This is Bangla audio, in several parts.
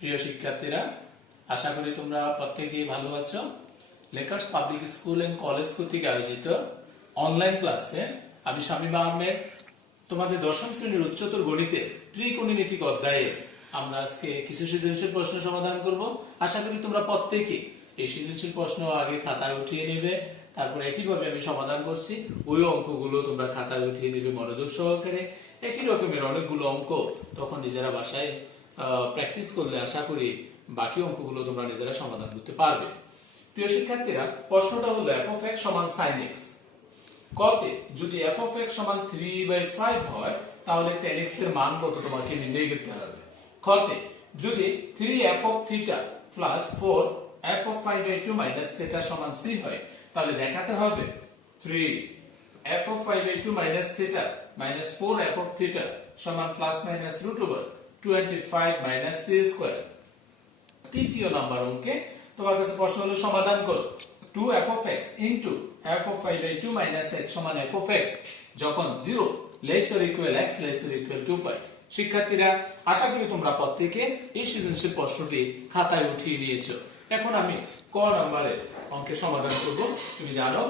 প্রিয় শিক্ষার্থীরা, আশা করি তোমরা প্রত্যেকেই ভালো আছো। Lakers public school and college কর্তৃক আয়োজিত অনলাইন ক্লাসে আমি শামীম আহমেদ তোমাদের দশম শ্রেণীর উচ্চতর গণিতে ত্রিকোণমিতিক অধ্যায়ে আমরা আজকে কিছু সৃজনশীল প্রশ্ন সমাধান করব। আশা করি তোমরা প্রত্যেকেই এই সৃজনশীল প্রশ্ন আগে খাতায় উঠিয়ে নেবে, তারপর একইভাবে আমি সমাধান করছি ওই অঙ্কগুলো তোমরা খাতায় উঠিয়ে নেবে মনোযোগ সহকারে। একই রকমের অনেকগুলো অঙ্ক তখন নিজেরা বাসায় প্র্যাকটিস করলে আশা করি বাকি অঙ্কগুলো তোমরা নিজেরা সমাধান করতে পারবে। প্রিয় শিক্ষার্থীরা, প্রশ্নটা হলো f of x সমান sin x। কতে যদি f of x সমান 3/5 হয় তাহলে tan x এর মান কত তোমাকে নির্ণয় করতে হবে। খতে যদি 3f of theta plus 4f of 5/2 minus theta সমান c হয় তাহলে দেখাতে হবে 3f of 5/2 minus theta minus 4f of theta সমান plus minus root over 25 minus c square। তৃতীয় নাম্বার অঙ্কে তোমার কাছে প্রশ্ন হলো সমাধান করো 2f of x into f of 5/2 minus x সমান f of x যখন 0 less or equal x less or equal 2 পাই। শিক্ষার্থীরা, আশা করি তোমরা প্রত্যেকে এই সৃজনশীল প্রশ্নটি খাতায় উঠিয়ে নিয়েছো। এখন আমি ক নম্বরের অঙ্কের সমাধান করব। তুমি জানো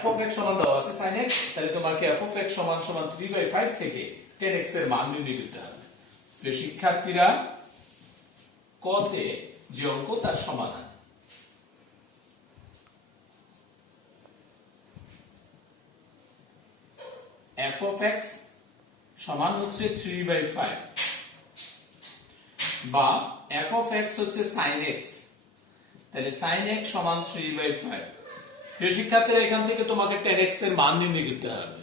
f of x সমান দেওয়া আছে sin x, তাহলে তোমাকে f of x সমান 3/5 থেকে tan x এর মান নির্ণয় করতে হবে। প্রিয় শিক্ষার্থীরা, কতে যে অঙ্ক তার সমাধান। f of x সমান হচ্ছে 3/5 বা f of x হচ্ছে sin x, তাহলে sin x সমান 3/5। প্রিয় শিক্ষার্থীরা, এখান থেকে তোমাকে tan x এর মান নির্ণয় করতে হবে।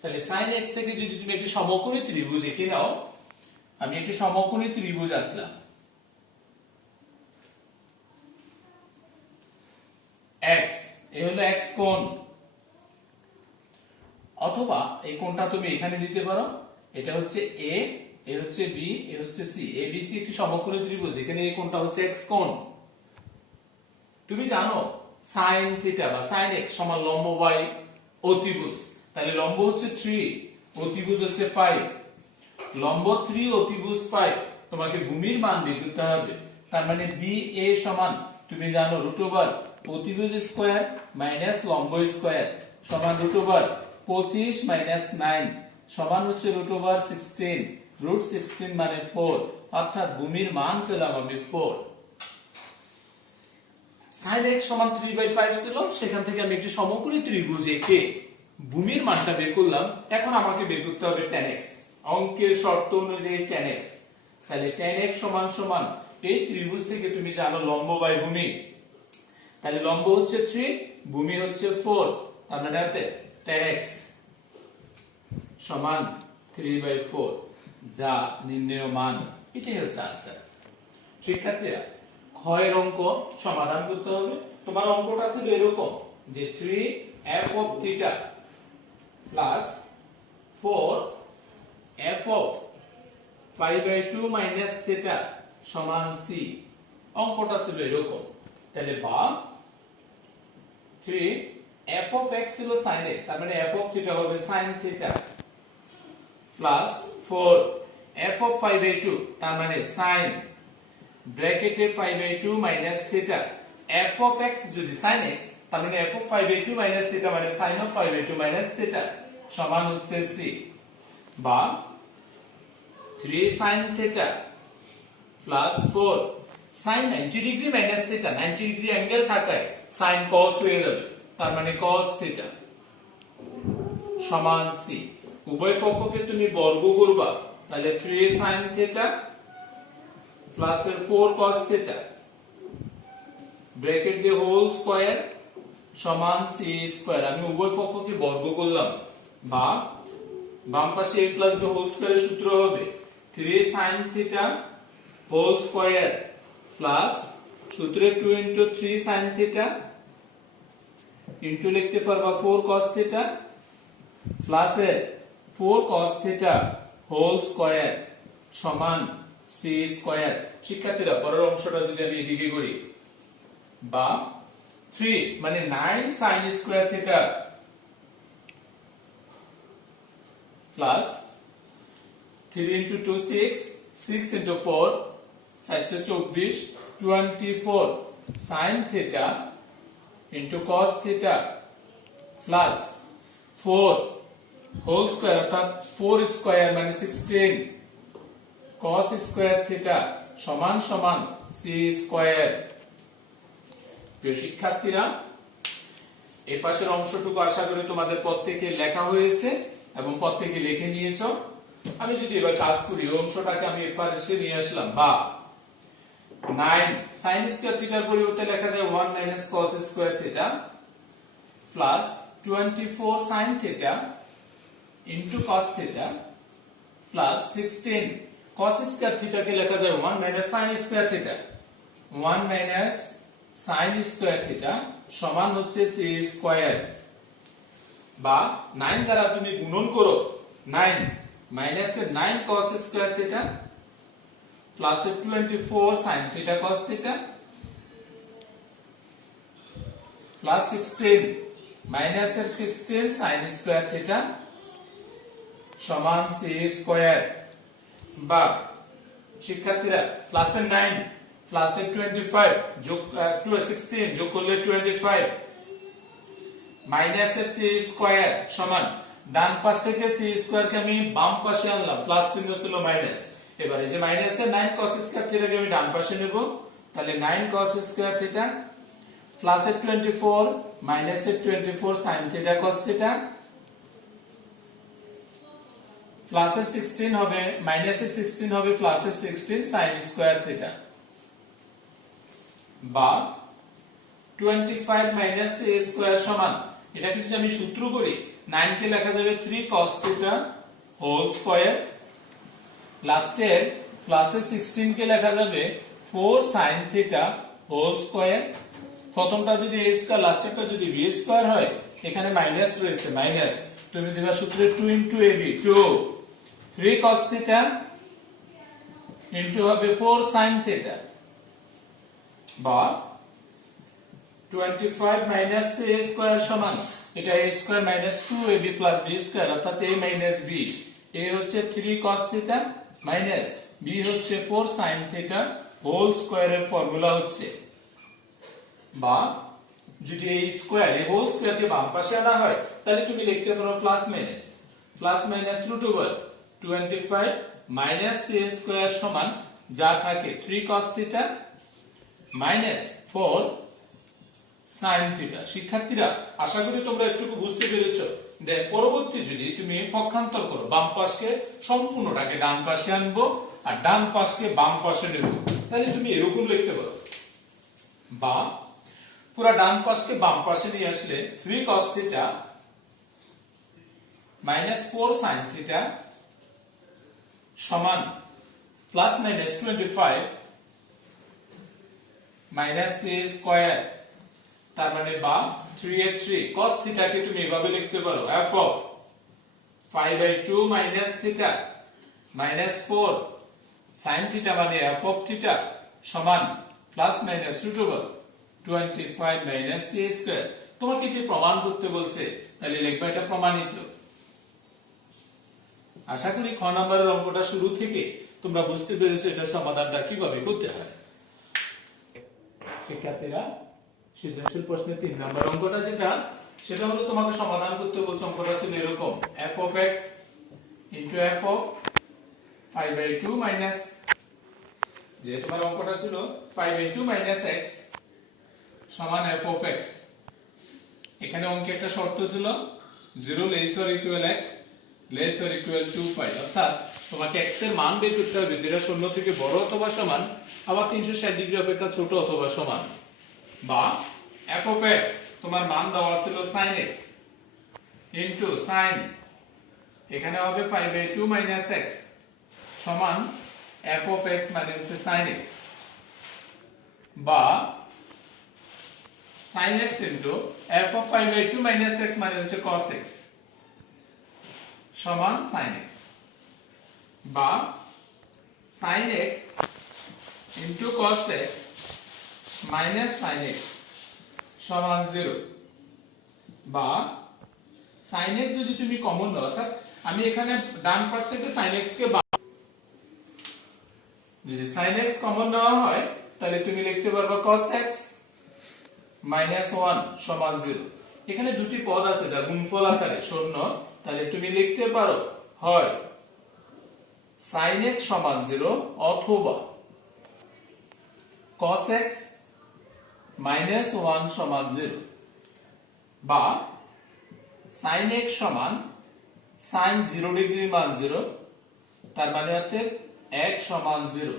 তাহলে sin x থেকে যদি তুমি একটি সমকোণী ত্রিভুজ এঁকে নাও, আমি একটি সমকোণী ত্রিভুজ আঁকলাম x, এই হলো x কোণ, অথবা এই কোণটা তুমি এখানে দিতে পারো, এটা হচ্ছে a, এ হচ্ছে b, এ হচ্ছে c। a b c একটি সমকোণী ত্রিভুজ, এখানে এই কোণটা হচ্ছে x কোণ। তুমি জানো sin থিটা বা sin x সমান লম্ব বাই অতিভুজ, তাহলে লম্ব হচ্ছে 3, অতিভুজ হচ্ছে 5। লম্ব 3, অতিভুজ 5, তোমাকে ভূমির মান বের করতে হবে। তার মানে BA সমান তুমি জানো রুট ওভার অতিভুজ স্কয়ার মাইনাস লম্ব স্কয়ার সমান রুট ওভার 25 মাইনাস 9 সমান হচ্ছে রুট ওভার 16, রুট 16 মানে 4, অর্থাৎ ভূমির মান পেলাম আমি 4। sin x সমান 3/5 ছিল, সেখান থেকে আমি একটি সমকোণী ত্রিভুজ এঁকে ভূমির মানটা বের করলাম। এখন আমাকে বের করতে হবে tan x, অঙ্কের শর্ত অনুযায়ী tan x। তাহলে tan x সমান এই ত্রিভুজ থেকে তুমি জানো লম্ব বাই ভূমি, তাহলে লম্ব হচ্ছে 3, ভূমি হচ্ছে 4, তার মানে tan x সমান 3/4 যা নির্ণেয় মান। এটাই হচ্ছে आंसर। শিক্ষার্থীরা, ক্ষয়ের অঙ্ক সমাধান করতে হবে। তোমার অঙ্কটা ছিল এরকম যে 3f of theta plus 4f of 5/2 minus theta সমান c। অঙ্কটা ছিল এরকম। তাহলে বা 3f of x ছিল sin x, তার মানে f of theta হবে sin theta plus 4f of 5/2 তার মানে sin ব্র্যাকেটে 5/2 minus theta। f of x যদি sin x, তার মানে f of 5/2 minus theta মানে sin of 5/2 minus theta সমান হচ্ছে c। বা 3 sin theta plus 4 sin 90 degree minus theta, 90 degree angle থাকায় sin cos হয়ে যাবে, তার মানে cos theta সমান c। উভয় পক্ষকে তুমি বর্গ করবা, তাহলে 3 sin theta plus 4 cos theta bracket দিয়ে হোল স্কয়ার সমান c স্কয়ার। আমি উভয় পক্ষকে বর্গ করলাম, বা বাম পাশে a প্লাস b হোল স্কয়ারের সূত্র হবে 3 sin theta whole square plus সূত্রে 2 into 3 sin theta ইনটু লিখতে পারবা 4 cos theta plus 4 cos theta whole square সমান c স্কয়ার। শিক্ষার্থীরা, পরের অংশটা যদি আমি এদিকে করি, বা 3 মানে 9 sin square theta plus 3 into 2 6 6 into 4 424 24 sin theta into cos theta plus 4 whole square অর্থাৎ 4 স্কয়ার মানে 16 cos স্কয়ার থিটা সমান সমান c স্কয়ার। প্রিয় শিক্ষার্থীরা, এই পাশের অংশটুকু আশা করি তোমাদের প্রত্যেকে লেখা হয়েছে এবং প্রত্যেকে লিখে নিয়েছো। আমি যদি এবার কাজ করি, এই অংশটাকে আমি এপারে এসে নিয়ে আসলাম, বা 9 sin স্কয়ার থিটার পরিবর্তে লেখা যায় 1 minus cos square theta plus 24 sin theta into cos theta plus 16 cos square থিটাকে লেখা যায় 1 minus sin square theta 1 minus sin square theta সমান হচ্ছে c স্কয়ার, বা 9 দ্বারা তুমি গুণন করো, 9 minus 9 cos square theta plus 24 sin theta cos theta plus 16 minus 16 sin square theta সমান c স্কয়ার, বা শিক্ষার্থীরা প্লাস 9 প্লাস 25 যোগ 16 যোগ করলে 25 মাইনাস c স্কয়ার সমান, ডান পাশ থেকে c স্কয়ার কে আমি বাম পাশে আনলাম, প্লাস চিহ্ন ছিল মাইনাস, এবার এই যে মাইনাসে 9 cos স্কয়ার থিটাকে আমি ডান পাশে নেব, তাহলে 9 cos square theta plus 24 minus 24 sin theta cos theta plus 16 হবে মাইনাস 16 হবে প্লাস 16 sin স্কয়ার থিটা, বা 25 মাইনাস a স্কয়ার সমান, এটাকে যদি আমি সূত্র করি 9 কে লেখা যাবে 3 cos থিটা হোল স্কয়ার, লাস্টের প্লাস 16 কে লেখা যাবে 4 sin থিটা হোল স্কয়ার। প্রথমটা যদি a স্কয়ার, লাস্টেরটা যদি b স্কয়ার হয়, এখানে মাইনাস রয়েছে, মাইনাস তুমি দিবা সূত্রে 2 ab 2 3 cos থিটা ইনটু হবে 4 sin থিটা, বা 25 মাইনাস a স্কয়ার সমান, এটা a square minus 2ab plus b square অর্থাৎ a মাইনাস b, a হচ্ছে 3 cos থিটা মাইনাস b হচ্ছে 4 sin থিটা হোল স্কয়ারের ফর্মুলা হচ্ছে, বা যদি এই স্কয়ার এই হোল স্কয়ারকে বাম পাশে আনা হয়, তাহলে তুমি লিখতে পারো plus minus root over 25 minus a square সমান যা থাকে 3 cos theta minus 4 sin theta. শিক্ষার্থীরা, আশা করি তোমরা একটুকু বুঝতে পেরেছো। দেখ, পরবর্তী যদি তুমি পক্ষান্তর করো, বাম পাশকে সম্পূর্ণটাকে ডান পাশে আনবো আর ডান পাশকে বাম পাশে নেব, তাহলে তুমি এরকম লিখতে পারো, বা পুরো ডান পাশকে বাম পাশে নিয়ে আসলে 3 cos theta minus 4 sin theta সমান plus minus 25 minus a square, তার মানে বা 3 cos থিটা কে তুমি এভাবে লিখতে পারো f of 5/2 minus theta minus 4 sin theta মানে f of থিটা সমান plus minus root over 25 minus a square. তোমাকে এটি প্রমাণ করতে বলছে, তাহলে লিখবা এটা প্রমাণিত। আশা করি খ নম্বরের অঙ্কটা শুরু থেকে তোমরা বুঝতে পেরেছো এটার সমাধানটা কিভাবে করতে হয়। শিক্ষার্থীরা, সৃজনশীল প্রশ্নের 3 নম্বর অঙ্কটা সেটা হলো তোমাকে সমাধান করতে বলছে। অঙ্কটা ছিল এরকম, f of x into f of 5/2 minus, যে তোমার অঙ্কটা ছিল 5/2 মাইনাস x সমান f of x। এখানে অঙ্কে একটা শর্ত ছিল 0 less or equal x less or equal to pi, অর্থাৎ তোমাকে x এর মান বের করতে হবে যেটা 0 থেকে বড় অথবা সমান, আবার 360 ডিগ্রি অপেক্ষা ছোট অথবা সমান, বা f of x তোমার মান দেওয়া ছিল sin x into sin, এখানে হবে 5/2 minus x সমান f of x মানে হচ্ছে sin x, বা sin x into f of 5/2 minus x মানে হচ্ছে cos x সমান sin x, বা sin x into cos x minus sin x সমান 0, বা sin x যদি তুমি কমন নাও, অর্থাৎ আমি এখানে ডান পাশ থেকে sin x কে যদি sin x কমন নেওয়া হয় তাহলে তুমি লিখতে পারবে cos x -1 সমান 0। এখানে দুটি পদ আছে যা গুণফল আকারে শূন্য, তাহলে তুমি লিখতে পারো হয় sin x সমান 0 অথবা cos x -1 সমান 0, বা sin x সমান sin 0 ডিগ্রির মান 0, তার মানে হচ্ছে x সমান 0।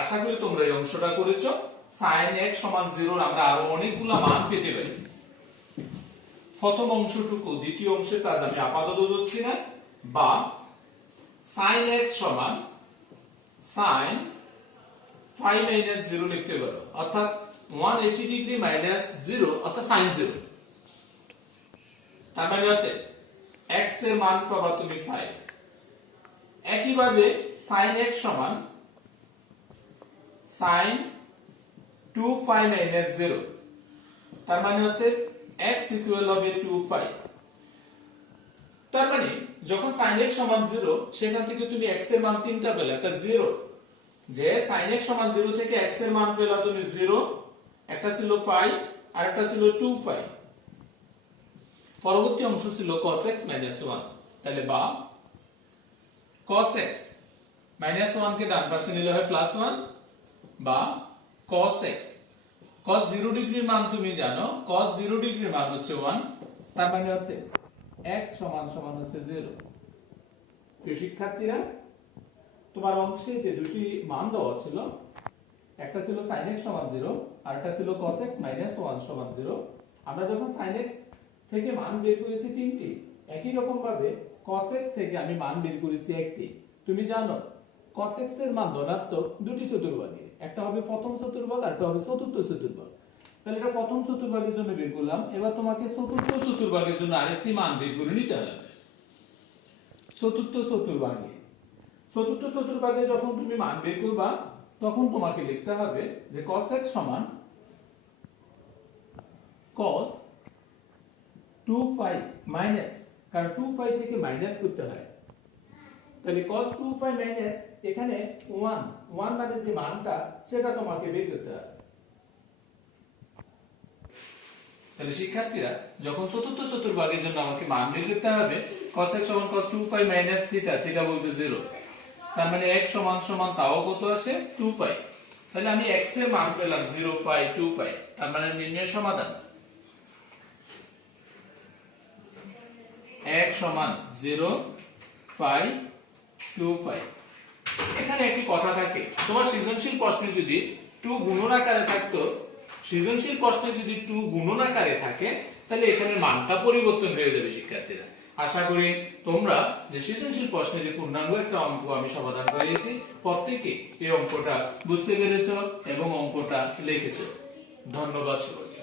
আশা করি তোমরা এই অংশটা করেছো। sin x সমান 0 আমরা আরো অনেকগুলো মান পেতে পারি। প্রথম অংশটুকু দ্বিতীয় অংশের কাজ আমি আপাতত দিচ্ছি না, বা sin x সমান sin 5 - 0 লিখতে পারো, অর্থাৎ 180 ডিগ্রি মাইনাস 0 অর্থাৎ sin 0। তার মানে হচ্ছে x এর মান পাবা তুমি 5। একইভাবে sin x সমান sin 2π - 0, তার মানে হচ্ছে x ইকুয়াল হবে 2π। তার মানে যখন sin x সমান 0 সেখান থেকে তুমি x এর মান তিনটা পেলে, একটা 0, যে sin x সমান 0 থেকে x এর মান পেলা তুমি 0, একটা ছিল π আর একটা ছিল 2π। পরবর্তী অংশ ছিল cos x -1, তাহলে বা cos x -1 কে ডান পাশে নিলে হয় +1, বা cos x cos 0 ডিগ্রির মান তুমি জানো, cos 0 ডিগ্রির মান হচ্ছে 1, তার মানে হচ্ছে x সমান সমান হচ্ছে 0। প্রিয় শিক্ষার্থীরা, তোমার অংশে যে দুটি মান দেওয়া ছিল, একটা ছিল sin x সমান 0 আর একটা ছিল cos x -1 সমান 0। আমরা যখন sin x থেকে মান বের করেছি তিনটি, একই রকম ভাবে cos x থেকে আমি মান বের করেছি একটি। তুমি জানো cos x এর মান ধনাত্মক দুটি চতুর্ভাগে, একটা হবে প্রথম চতুর্ভাগ আর একটা হবে চতুর্থ চতুর্ভাগ। তাহলে এটা প্রথম চতুর্ভাগের জন্য বের করলাম, এবার তোমাকে চতুর্থ চতুর্ভাগের জন্য আরেকটি মান বের করে নিতে হবে। চতুর্থ চতুর্ভাগে যখন তুমি মান বের করবা তখন তোমাকে লিখতে হবে যে cos x সমান cos 2π মাইনাস, কারণ 2π থেকে মাইনাস করতে হয়, তাহলে cos 2π মাইনাস এখানে 1 মানে যে মানটা সেটা তোমাকে বের করতে হবে। তাহলে শিক্ষার্থীরা, যখন চতুর্থ চতুর্ভাগের জন্য আমাকে মান বের করতে হবে, cos x সমান cos 2π মাইনাস থিটা বলতে 0, তার মানে x সমান সমান তাও কত আসে 2π। তাহলে আমি x এর মান পেলাম 0π 2π, তার মানে নির্ণয় সমাধান x সমান 0π 2π। এখানে একটি কথা থাকে, তোমার সৃজনশীল প্রশ্নে যদি 2 গুণন আকারে থাকতো, সৃজনশীল প্রশ্নে যদি 2 গুণন আকারে থাকে তাহলে এখানে মানটা পরিবর্তন হয়ে যাবে। শিক্ষার্থীরা, আশা করি তোমরা যে সৃজনশীল প্রশ্নে যে পূর্ণাঙ্গ একটা অঙ্ক আমি সমাধান করিয়েছি, প্রত্যেকে এই অঙ্কটা বুঝতে পেরেছো এবং অঙ্কটা লিখেছো। ধন্যবাদ সবাইকে।